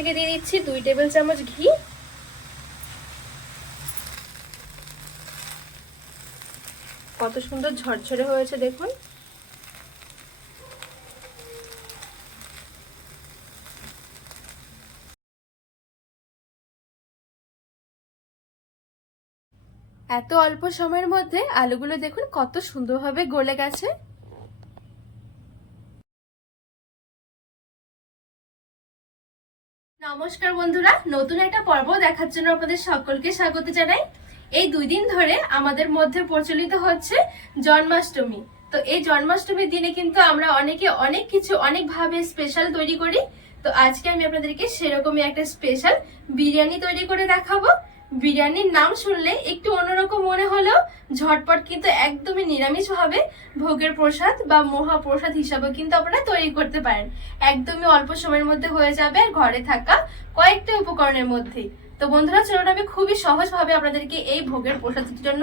থেকে দিয়ে দিচ্ছি দুই টেবিল চামচ ঘি। কত সুন্দর ঝরঝরে হয়েছে দেখুন। এত অল্প সময়ের মধ্যে আলুগুলো দেখুন কত সুন্দরভাবে গলে গেছে। নমস্কার বন্ধুরা, নতুন একটা পর্ব দেখার জন্য আপনাদের সকলকে স্বাগত জানাই। এই দুই দিন ধরে আমাদের মধ্যে প্রচলিত হচ্ছে জন্মাষ্টমী। তো এই জন্মাষ্টমীর দিনে কিন্তু আমরা অনেকে অনেক কিছু অনেকভাবে স্পেশাল তৈরি করি। তো আজকে আমি আপনাদেরকে সেরকমই একটা স্পেশাল বিরিয়ানি তৈরি করে দেখাবো। বিরিয়ানির নাম শুনলে একটু অন্যরকম মনে হলেও ঝটপট কিন্তু একদমই নিরামিষ ভাবে ভোগের প্রসাদ বা মহাপ্রসাদ হিসাবে কিন্তু আপনারা তৈরি করতে পারেন। একদমই অল্প সময়ের মধ্যে হয়ে যাবে আর ঘরে থাকা কয়েকটা উপকরণের মধ্যেই তো বন্ধুরা, চলুন আমি খুবই সহজভাবে আপনাদেরকে এই ভোগের প্রসাদের জন্য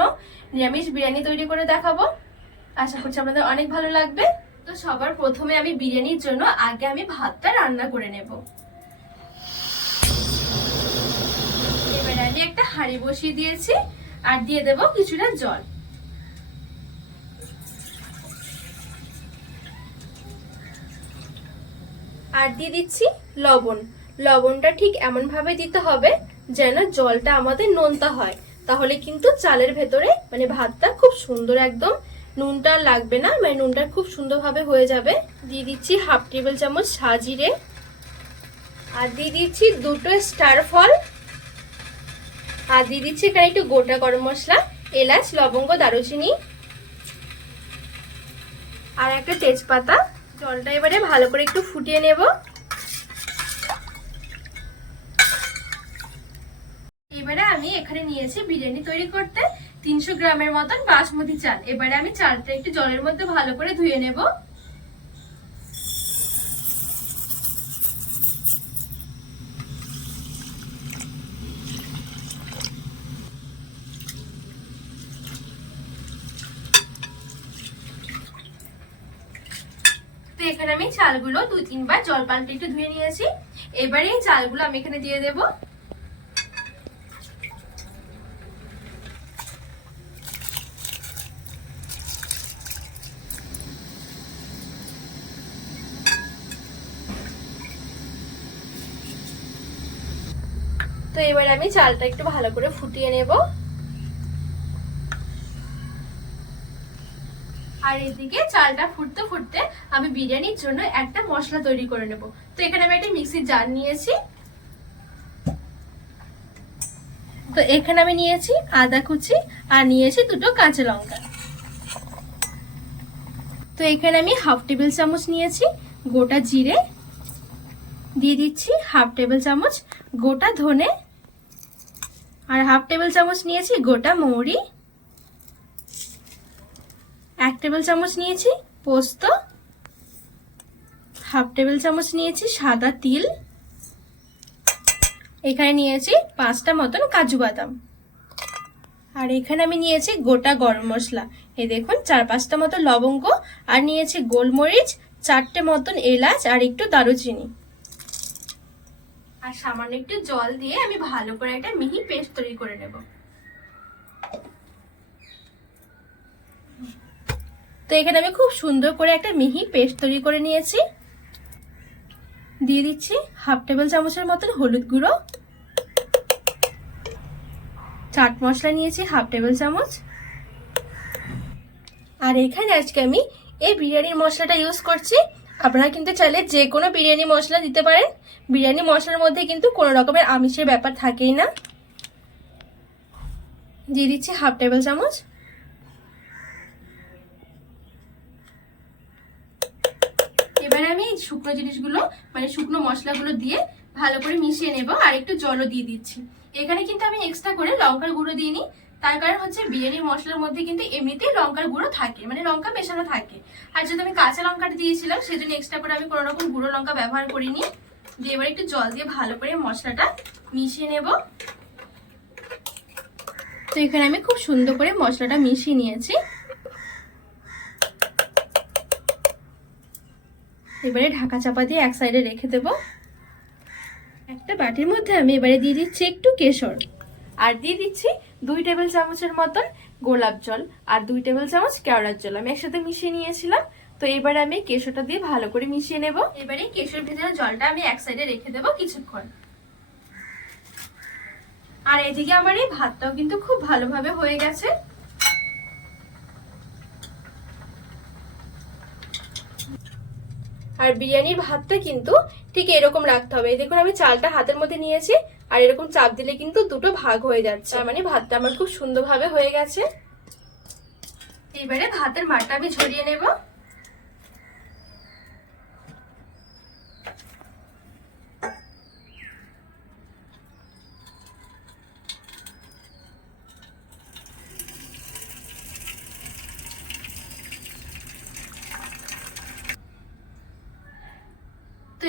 নিরামিষ বিরিয়ানি তৈরি করে দেখাবো। আশা করছি আপনাদের অনেক ভালো লাগবে। তো সবার প্রথমে আমি বিরিয়ানির জন্য আগে আমি ভাতটা রান্না করে নেব। হাঁড়ি বসিয়ে দিয়েছি আর দিয়ে দেব কিছুটা জল। আর দিয়ে দিচ্ছি লবণ। লবণটা ঠিক এমন ভাবে দিতে হবে যেন জলটা আমাদের নোনতা হয়। তাহলে কিন্তু চালের ভেতরে মানে ভাতটা খুব সুন্দর একদম নুনটা লাগবে না মানে নুনটা খুব সুন্দরভাবে হয়ে যাবে। দিয়ে দিচ্ছি হাফ টেবিল চামচ সাজিরে। আর দিয়ে দিচ্ছি দুটো স্টার ফল। আর দিয়ে দিচ্ছি এখানে একটু গোটা গরম মশলা, এলাচ, লবঙ্গ, দারুচিনি আর একটা তেজপাতা। জলটা এবারে ভালো করে একটু ফুটিয়ে নেব। এবারে আমি এখানে নিয়েছি বিরিয়ানি তৈরি করতে তিনশো গ্রামের মতন বাসমতি চাল। এবারে আমি চালটা একটু জলের মধ্যে ভালো করে ধুয়ে নেব তো এখানে আমি চালগুলো দুই তিনবার জল পাল্টে একটু ধুয়ে নিয়েছি। এবারে এই চালগুলো আমি এখানে দিয়ে দেবো। তো এবারে আমি চালটা একটু ভালো করে ফুটিয়ে নেব। আর এদিকে চালটা ফুটতে ফুটতে আমি বিরিয়ানির জন্য একটা মশলা তৈরি করে নেব। তো এখানে আমি একটা মিক্সির জার নিয়েছি। তো এখানে আমি নিয়েছি আদা কুচি আর নিয়েছি দুটো কাঁচা লঙ্কা। তো এখানে আমি হাফ টেবিল চামচ নিয়েছি গোটা জিরে। দিয়ে দিচ্ছি হাফ টেবিল চামচ গোটা ধনে। আর হাফ টেবিল চামচ নিয়েছি গোটা মৌরি। এক টেবিল চামচ নিয়েছি পোস্ত, হাফ টেবিল চামচ নিয়েছি সাদা তিল, এখানে নিয়েছি পাঁচটা মতন কাজু বাদাম। আর এখানে আমি নিয়েছি গোটা গরম মশলা। এই দেখুন, চার পাঁচটা মতো লবঙ্গ আর নিয়েছি গোলমরিচ, চারটে মতন এলাচ আর একটু দারুচিনি। আর সামান্য একটু জল দিয়ে আমি ভালো করে একটা মিহি পেস্ট তৈরি করে নেব। তো এখানে আমি খুব সুন্দর করে একটা মিহি পেস্ট তৈরি করে নিয়েছি। দিয়ে দিচ্ছি হাফ টেবিল চামচের মতন হলুদ গুঁড়ো। চাট মশলা নিয়েছি হাফ টেবিল চামচ। আর এখানে আজকে আমি এই বিরিয়ানির মশলাটা ইউজ করছি। আপনারা কিন্তু চাইলে যে কোনো বিরিয়ানি মশলা দিতে পারেন। বিরিয়ানি মশলার মধ্যে কিন্তু কোনো রকমের আমিষের ব্যাপার থাকেই না। দিয়ে দিচ্ছি হাফ টেবিল চামচ। এবারে আমি শুকনো জিনিসগুলো মানে শুকনো মশলাগুলো দিয়ে ভালো করে মিশিয়ে নেব আর একটু জলও দিয়ে দিচ্ছি। এখানে কিন্তু আমি এক্সট্রা করে লঙ্কার গুঁড়ো দিইনি। তার কারণ হচ্ছে বিরিয়ানির মশলার মধ্যে কিন্তু এমনিতেই লঙ্কার গুঁড়ো থাকে মানে লঙ্কা মেশানো থাকে। আর যদি আমি কাঁচা লঙ্কাটা দিয়েছিলাম, সেজন্য এক্সট্রা করে আমি কোনো রকম গুঁড়ো লঙ্কা ব্যবহার করিনি। দিয়ে এবার একটু জল দিয়ে ভালো করে মশলাটা মিশিয়ে নেব। তো এখানে আমি খুব সুন্দর করে মশলাটা মিশিয়ে নিয়েছি। এবারে ঢাকা চাপা দিয়ে এক সাইডে রেখে দেব। একটা বাটির মধ্যে আমি এবারে দিয়ে দিচ্ছি একটু কেশর। আর দিয়ে দিচ্ছি দুই টেবিল চামচের মতন গোলাপ জল আর দুই টেবিল চামচ কেওড়ার জল। আমি একসাথে মিশিয়ে নিয়েছিলাম, তো এবারে আমি কেশরটা দিয়ে ভালো করে মিশিয়ে নেব। এবারে কেশর ভেজানো জলটা আমি এক সাইডে রেখে দেবো কিছুক্ষণ। আর এদিকে আমার এই ভাতটাও কিন্তু খুব ভালোভাবে হয়ে গেছে। আর বিরিয়ানির ভাতটা কিন্তু ঠিক এরকম রাখতে হবে। দেখুন আমি চালটা হাতের মধ্যে নিয়েছি, আর এরকম চাপ দিলে কিন্তু দুটো ভাগ হয়ে যাচ্ছে। মানে ভাতটা আমার খুব সুন্দরভাবে হয়ে গেছে। এবারে ভাতের মারটা আমি ঝরিয়ে নেব।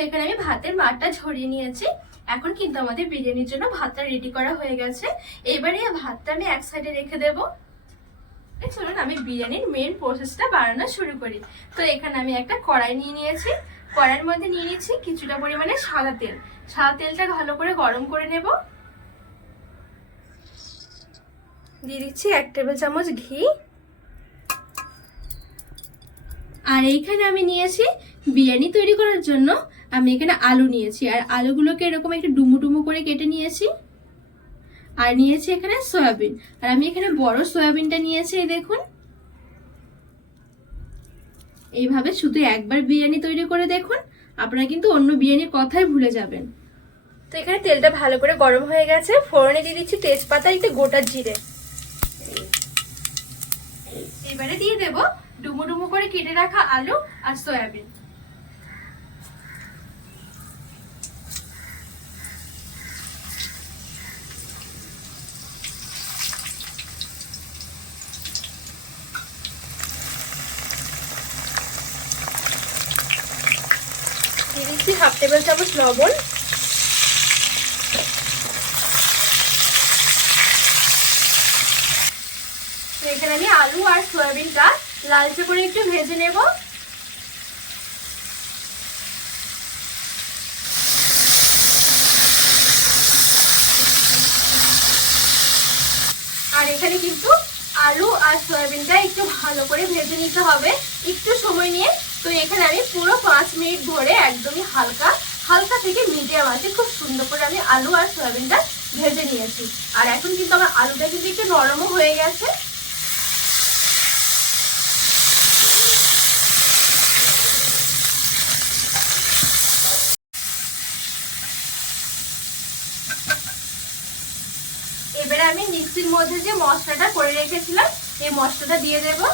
এখানে আমি ভাতের মারটা ঝরিয়ে নিয়েছি। এখন কিন্তু আমাদের বিরিয়ানির জন্য ভাতটা রেডি করা হয়ে গেছে। এবারে ভাতটা আমি এক সাইডে রেখে দেবো। চলুন, আমি বিরিয়ানির মেন প্রসেসটা বানানো শুরু করি। তো এখানে আমি একটা কড়াই নিয়ে নিয়েছি। কড়াইয়ের মধ্যে নিয়ে নিয়েছি কিছুটা পরিমাণে সাদা তেল। সাদা তেলটা ভালো করে গরম করে নেব। দিয়ে দিচ্ছি এক টেবিল চামচ ঘি। আর এইখানে আমি নিয়েছি বিরিয়ানি তৈরি করার জন্য আমি এখানে আলু নিয়েছি। আর আলুগুলোকে এরকম একটু ডুমু ডুমু করে কেটে নিয়েছি। আর নিয়েছি এখানে সয়াবিন। আর আমি এখানে বড় সয়াবিনটা নিয়েছি দেখুন। এইভাবে শুধু একবার বিরিয়ানি তৈরি করে দেখুন, আপনারা কিন্তু অন্য বিরিয়ানির কথাই ভুলে যাবেন। তো এখানে তেলটা ভালো করে গরম হয়ে গেছে। ফোড়নে দিয়ে দিচ্ছি তেজপাতা, একটু গোটা জিরে। এবারে দিয়ে দেব ডুমো ডুমো করে কেটে রাখা আলু আর সয়াবিন দিয়ে দিচ্ছি হাফ টেবিল চামচ লবণ। এখানে আমি আলু আর সয়াবিনটা লালচে করে একটু ভেজে নেব। আর এখানে কিন্তু আলু আর সয়াবিনটা একটু ভালো করে ভেজে নিতে হবে। একটু সময় নিয়ে তো এখানে আমি পুরো পাঁচ মিনিট ধরে একদমই হালকা হালকা থেকে মিডিয়াম আছে, খুব সুন্দর করে আমি আলু আর সয়াবিনটা ভেজে নিয়েছি। আর এখন কিন্তু আমার আলুটা কিন্তু একটু নরমও হয়ে গেছে। এবারে আমি মিক্সির মধ্যে যে মশলাটা করে রেখেছিলাম, এই মশলাটা দিয়ে দেবো।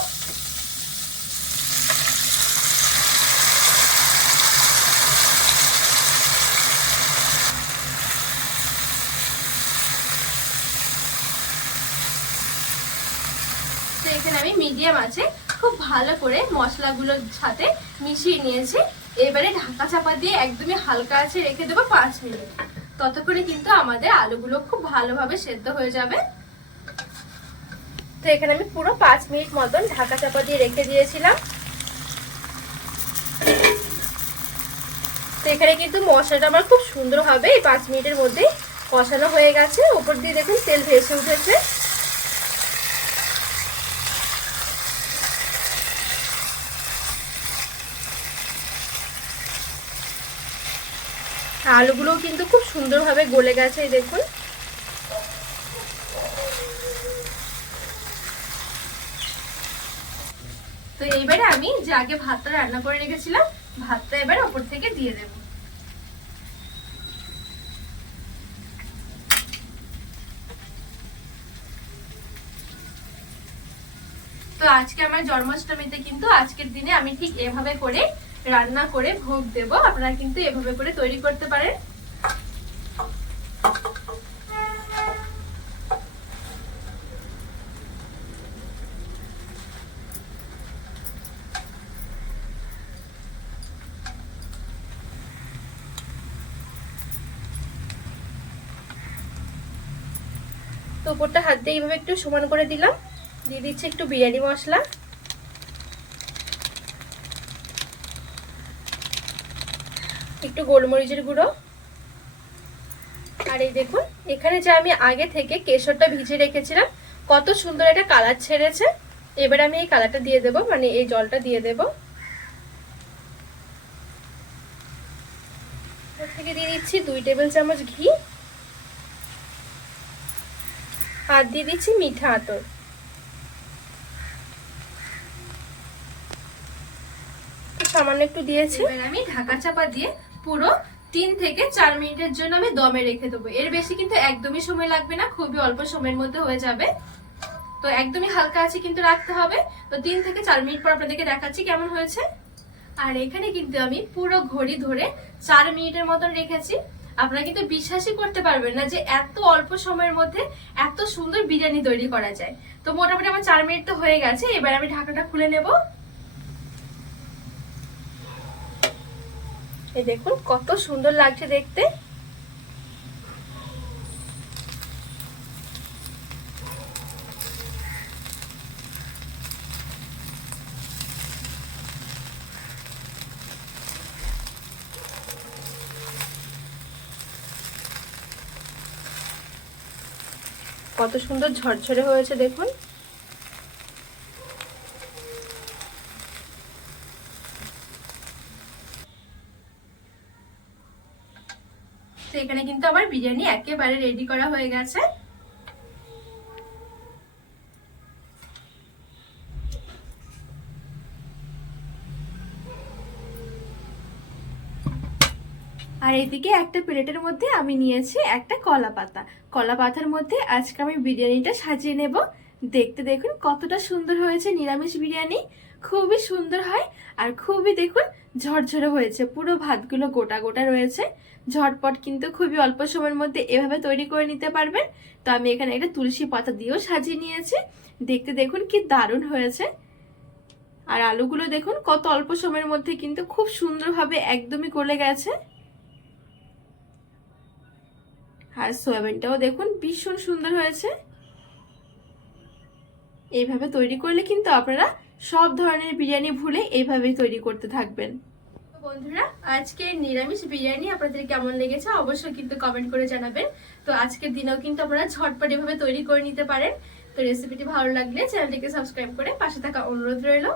এখানে আমি মিডিয়াম আছে, খুব ভালো করে মশলাগুলোর সাথে মিশিয়ে নিয়েছি। এবারে ঢাকা চাপা দিয়ে একদমই হালকা আছে রেখে দেবো পাঁচ মিনিট। ততক্ষণে কিন্তু আমাদের আলুগুলো খুব ভালোভাবে সেদ্ধ হয়ে যাবে। তো এখানে আমি পুরো পাঁচ মিনিট মতন ঢাকা চাপা দিয়ে রেখে দিয়েছিলাম। তো এখানে কিন্তু মশলাটা আমার খুব সুন্দর হবে এই পাঁচ মিনিটের মধ্যেই কষানো হয়ে গেছে। উপর দিয়ে দেখুন তেল ভেসে উঠেছে। আলুগুলোও কিন্তু খুব সুন্দরভাবে গলে গেছে দেখুন। তো এইবারে আমি যে আগে ভাতটা রান্না করে রেখেছিলাম, ভাতটা এবার ওপর থেকে দিয়ে দেব। তো আজকে আমার জন্মাষ্টমীতে কিন্তু আজকের দিনে আমি ঠিক এভাবে করে রান্না করে ভোগ দেব। আপনারা কিন্তু এভাবে করে তৈরি করতে পারেন। তো উপরটা হাত দিয়ে এইভাবে একটু সমান করে দিলাম। দিয়ে দিচ্ছি একটু বিরিয়ানি মশলা। একটু গোলমরিচের গুঁড়ো। আর এই দেখুন, এখানে যে আমি আগে থেকে কেশরটা ভিজে রেখেছিলাম, কত সুন্দর একটা কালার ছেড়েছে। এবার আমি এই কালারটা দিয়ে দেব মানে এই জলটা দিয়ে দেব। থেকে দিয়ে দিচ্ছি দুই টেবিল চামচ ঘি। আর দিয়ে দিচ্ছি মিঠা আতর। সামান্য একটু দিয়েছি। আমি ঢাকা চাপা দিয়ে পুরো তিন থেকে চার মিনিটের জন্য আমি দমে রেখে দেবো। এর বেশি কিন্তু একদমই সময় লাগবে না, খুবই অল্প সময়ের মধ্যে হয়ে যাবে। তো একদমই হালকা আছে কিন্তু রাখতে হবে। তো তিন থেকে চার মিনিট পর আপনাদেরকে দেখাচ্ছি কেমন হয়েছে। আর এখানে কিন্তু আমি পুরো ঘড়ি ধরে চার মিনিটের মতন রেখেছি। আপনারা কিন্তু বিশ্বাসই করতে পারবেন না যে এত অল্প সময়ের মধ্যে এত সুন্দর বিরিয়ানি তৈরি করা যায়। তো মোটামুটি আমার চার মিনিট তো হয়ে গেছে, এবার আমি ঢাকাটা খুলে নেব। এই দেখুন কত সুন্দর লাগছে দেখতে। কত সুন্দর ঝরঝরে হয়েছে দেখুন। তো এখানে কিন্তু আমার বিরিয়ানি একেবারে রেডি করা হয়ে গেছে। আর এদিকে একটা প্লেটের মধ্যে আমি নিয়েছি একটা কলা পাতা কলা পাতার মধ্যে আজকে আমি বিরিয়ানিটা সাজিয়ে নেব। দেখতে দেখুন কতটা সুন্দর হয়েছে নিরামিষ বিরিয়ানি। খুবই সুন্দর হয় আর খুবই দেখুন ঝরঝরে হয়েছে, পুরো ভাতগুলো গোটা গোটা রয়েছে। ঝটপট কিন্তু খুবই অল্প সময়ের মধ্যে এভাবে তৈরি করে নিতে পারবেন। তো আমি এখানে একটা তুলসী পাতা দিয়েও সাজিয়ে নিয়েছি। দেখতে দেখুন কি দারুণ হয়েছে। আর আলুগুলো দেখুন কত অল্প সময়ের মধ্যে কিন্তু খুব সুন্দরভাবে একদমই গলে গেছে। আর সয়াবিনটাও দেখুন ভীষণ সুন্দর হয়েছে। এইভাবে তৈরি করলে কিন্তু আপনারা সব ধরনের বিরিয়ানি ভুলে এইভাবেই তৈরি করতে থাকবেন। বন্ধুরা আজকে নিরামিষ বিরিয়ানি আপনাদের কেমন লেগেছে অবশ্যই কিন্তু কমেন্ট করে জানাবেন। তো আজকের দিনেও কিন্তু আপনারা ঝটপট এভাবে তৈরি করে নিতে পারেন। তো রেসিপিটি ভালো লাগলে চ্যানেলটিকে সাবস্ক্রাইব করে পাশে থাকা অনুরোধ রইল।